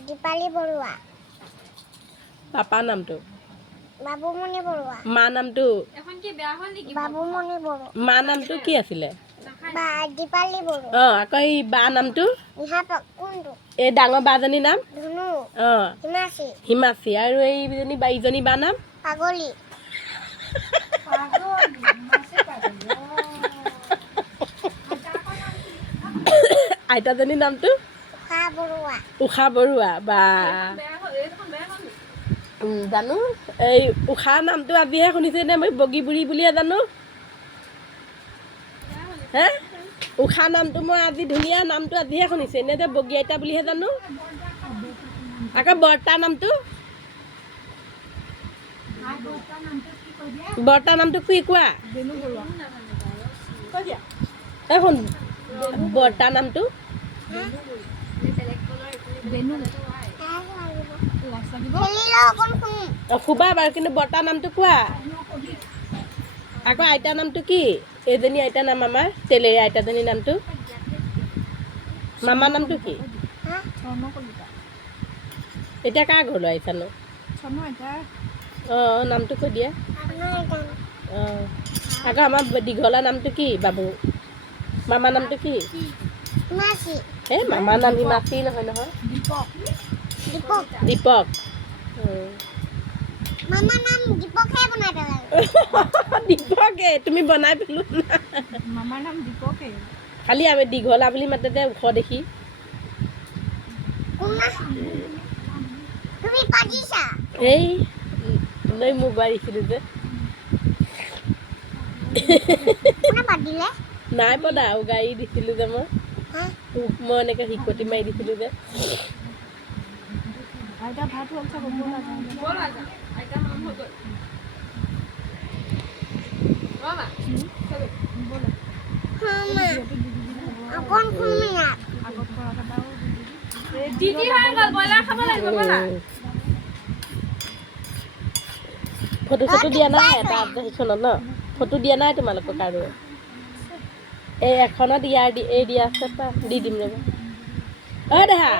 Dipali Barua papa নামটো বাবুমণি বৰুৱা মা নামটো এখন কি বেয়া হ'ল নেকি বাবুমণি বৰুৱা মা নামটো কি আছিলে বা দীপালী বৰুৱা আকৌ এই বা নামটো নিহা কোনটো এই ডাঙৰ বাজনীৰ নাম ধুনু হিমাচি হিমাচি আৰু এইজনী ইজনী বা নাম পাগলী আইতাজনীৰ নামটো উষা বৰুৱা বা জানো এই উষাৰ নামটো আজিহে শুনিছে নে মই বগী বুঢ়ী বুলিয়ে জানো হে উষা নামটো মই আজি ধুনীয়া নামটো আজিহে শুনিছে এনে যে বগী আইতা বুলিহে জানো আকৌ বৰ্তা নামটো কি কোৱা এখন বৰ্তা নামটো শুবা বাৰু কিন্তু বৰ্তা নামটো কোৱা আকৌ আইতাৰ নামটো কি এইজনী আইতাৰ নাম আমাৰ তেলেৰী আইতাজনীৰ নামটো মামাৰ নামটো কি এতিয়া কাৰ ঘৰলৈ আহিছানো অঁ নামটো কৈ দিয়া অঁ আকৌ আমাৰ দীঘলা নামটো কি বাবু মামাৰ নামটো কি এই মামাৰ নাম হিমাচি নহয় নহয় দীপক দীপকে তুমি বনাই পেলো মামাৰ নাম দীপকে খালি আমি দীঘলা বুলি মাতে যে ওখ দেখি এই লৈ মোক বাঢ়িছিলোঁ যে নাই পদা আৰু গাড়ী দিছিলোঁ যে মই এনেকৈ শিকটি মাৰি দিছিলোঁ যে আইতা ভাত হ'ল চাব ব'ল আইতা মাম হৈ গ'ল ফটো চটো দিয়া নাই এটা সেইখনত ন ফটো দিয়া নাই তোমালোকক আৰু এই এখনত ইয়াৰ এই দিয়া আছে দি দিম ৰ'বা অ' দেহা